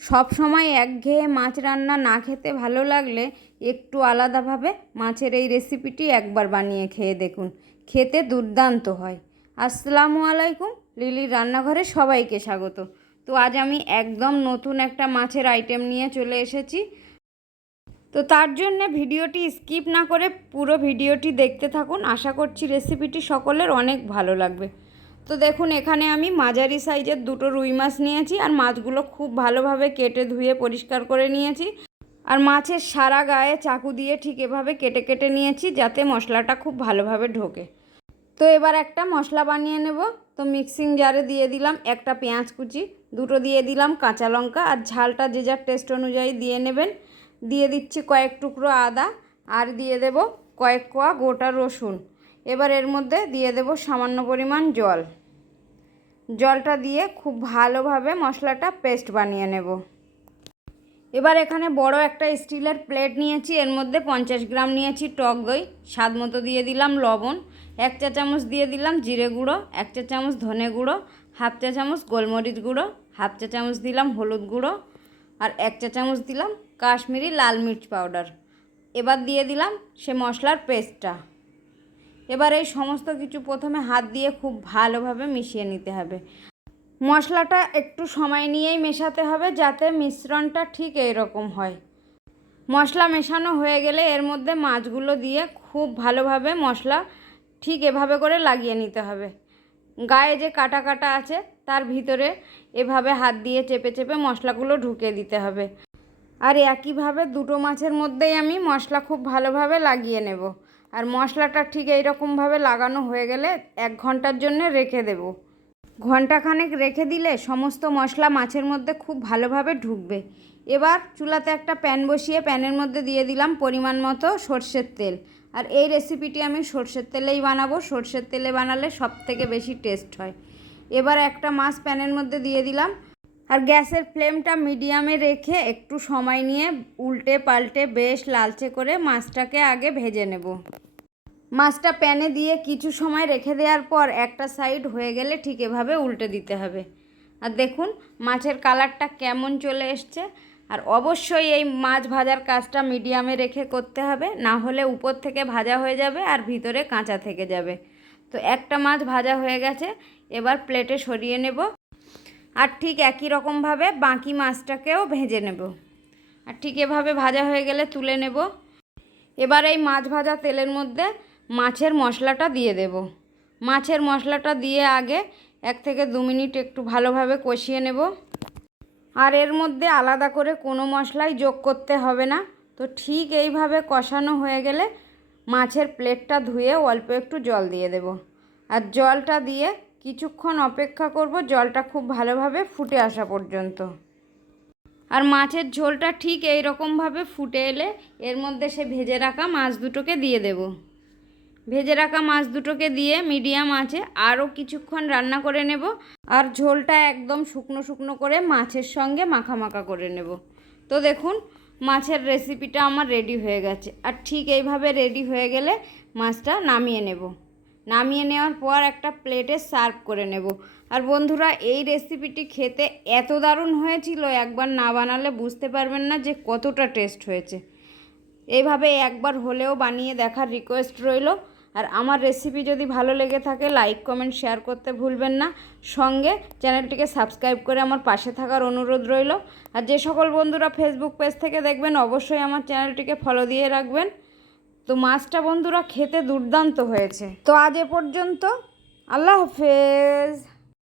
সব সময় একঘেয়ে মাছ রান্না না খেতে ভালো লাগলে একটু আলাদাভাবে মাছের এই রেসিপিটি একবার বানিয়ে খেয়ে দেখুন, খেতে দুর্দান্ত হয়। আসসালামু আলাইকুম, লিলির রান্নাঘরে সবাইকে স্বাগত। তো আজ আমি একদম নতুন একটা মাছের আইটেম নিয়ে চলে এসেছি। তো তার জন্য ভিডিওটি স্কিপ না করে পুরো ভিডিওটি দেখতে থাকুন। আশা করছি রেসিপিটি সকলের অনেক ভালো লাগবে। তো দেখুন, এখানে আমি মাঝারি সাইজের দুটো রুই মাছ নিয়েছি আর মাছগুলো খুব ভালোভাবে কেটে ধুয়ে পরিষ্কার করে নিয়েছি। আর মাছের সারা গায়ে চাকু দিয়ে ঠিক এভাবে কেটে কেটে নিয়েছি যাতে মশলাটা খুব ভালোভাবে ঢোকে। তো এবার একটা মশলা বানিয়ে নেব। তো মিক্সিং জারে দিয়ে দিলাম একটা পেঁয়াজ কুচি, দুটো দিয়ে দিলাম কাঁচা লঙ্কা, আর ঝালটা যে যার টেস্ট অনুযায়ী দিয়ে নেবেন। দিয়ে দিচ্ছি কয়েক টুকরো আদা, আর দিয়ে দেব কয়েক কোয়া গোটা রসুন। এবার এর মধ্যে দিয়ে দেব সামান্য পরিমাণ জল। জলটা দিয়ে খুব ভালোভাবে মশলাটা পেস্ট বানিয়ে নেব। এবার এখানে বড় একটা স্টিলের প্লেট নিয়েছি, এর মধ্যে 50 গ্রাম নিয়েছি টক দই, স্বাদ মতো দিয়ে দিলাম লবণ, 1 চা চামচ দিয়ে দিলাম জিরে গুঁড়ো, 1 চা চামচ ধনে গুঁড়ো, 1/2 চা চামচ গোলমরিচ গুঁড়ো, 1/2 চা চামচ দিলাম হলুদ গুঁড়ো, আর 1 চা চামচ দিলাম কাশ্মীরি লাল মির্চ পাউডার। এবার দিয়ে দিলাম সে মশলার পেস্টটা। এবার এই সমস্ত কিছু প্রথমে হাত দিয়ে খুব ভালোভাবে মিশিয়ে নিতে হবে। মশলাটা একটু সময় নিয়েই মেশাতে হবে যাতে মিশ্রণটা ঠিক এইরকম হয়। মশলা মেশানো হয়ে গেলে এর মধ্যে মাছগুলো দিয়ে খুব ভালোভাবে মশলা ঠিক এভাবে করে লাগিয়ে নিতে হবে। গায়ে যে কাটা কাটা আছে তার ভিতরে এভাবে হাত দিয়ে চেপে চেপে মশলাগুলো ঢুকিয়ে দিতে হবে। আর একইভাবে দুটো মাছের মধ্যেই আমি মশলা খুব ভালোভাবে লাগিয়ে নেব। আর মশলাটা ঠিক এইরকমভাবে লাগানো হয়ে গেলে 1 ঘন্টার জন্য রেখে দেব। ঘন্টাখানেক রেখে দিলে সমস্ত মশলা মাছের মধ্যে খুব ভালোভাবে ঢুকবে। এবার চুলাতে একটা প্যান বসিয়ে প্যানের মধ্যে দিয়ে দিলাম পরিমাণ মতো সরষের তেল। আর এই রেসিপিটি আমি সরষের তেলেই বানাবো, সরষের তেলে বানালে সবথেকে বেশি টেস্ট হয়। এবার একটা মাছ প্যানের মধ্যে দিয়ে দিলাম, আর গ্যাসের ফ্লেমটা মিডিয়ামে রেখে একটু সময় নিয়ে উল্টে পাল্টে বেশ লালচে করে মাছটাকে আগে ভেজে নেব। মাছটা প্যানে দিয়ে কিছু সময় রেখে দেওয়ার পর একটা সাইড হয়ে গেলে ঠিক এভাবে উল্টে দিতে হবে। আর দেখুন মাছের কালারটা কেমন চলে এসছে। আর অবশ্যই এই মাছ ভাজার কাজটা মিডিয়ামে রেখে করতে হবে, না হলে উপর থেকে ভাজা হয়ে যাবে আর ভিতরে কাঁচা থেকে যাবে। তো একটা মাছ ভাজা হয়ে গেছে, এবার প্লেটে সরিয়ে নেব। আর ঠিক একই রকমভাবে বাকি মাছটাকেও ভেজে নেব। আর ঠিক এভাবে ভাজা হয়ে গেলে তুলে নেব। এবার এই মাছ ভাজা তেলের মধ্যে মাছের মশলাটা দিয়ে দেব। মাছের মশলাটা দিয়ে আগে 1 থেকে 2 মিনিট একটু ভালোভাবে কষিয়ে নেব। আর এর মধ্যে আলাদা করে কোনো মশলাই যোগ করতে হবে না। তো ঠিক এইভাবে কষানো হয়ে গেলে মাছের প্লেটটা ধুয়ে অল্প একটু জল দিয়ে দেব। আর জলটা দিয়ে কিছুক্ষণ অপেক্ষা করব, জলটা খুব ভালোভাবে ফুটে আসা পর্যন্ত। আর মাছের ঝোলটা ঠিক এই রকমভাবে ফুটে এলে এর মধ্যে সে ভেজে রাখা মাছ দুটোকে দিয়ে দেব। ভেজে রাখা মাছ দুটোকে দিয়ে মিডিয়াম আঁচে আরও কিছুক্ষণ রান্না করে নেব। আর ঝোলটা একদম শুকনো শুকনো করে মাছের সঙ্গে মাখা মাখা করে নেব। তো দেখুন মাছের রেসিপিটা আমার রেডি হয়ে গেছে। আর ঠিক এইভাবে রেডি হয়ে গেলে মাছটা নামিয়ে নেব। নামিয়ে নেওয়ার পর একটা প্লেটে সার্ভ করে নেব। আর বন্ধুরা, এই রেসিপিটি খেতে এত দারুণ হয়েছিল, একবার না বানালে বুঝতে পারবেন না যে কতটা টেস্ট হয়েছে। এইভাবে একবার হলেও বানিয়ে দেখার রিকোয়েস্ট রইল। আর আমার রেসিপি যদি ভালো লেগে থাকে লাইক কমেন্ট শেয়ার করতে ভুলবেন না। সঙ্গে চ্যানেলটিকে সাবস্ক্রাইব করে আমার পাশে থাকার অনুরোধ রইল। আর যে সকল বন্ধুরা ফেসবুক পেজ থেকে দেখবেন অবশ্যই আমার চ্যানেলটিকে ফলো দিয়ে রাখবেন। তো মাছটা বন্ধুরা খেতে দুর্দান্ত হয়েছে। তো আজ এ পর্যন্ত, আল্লাহ হাফেজ।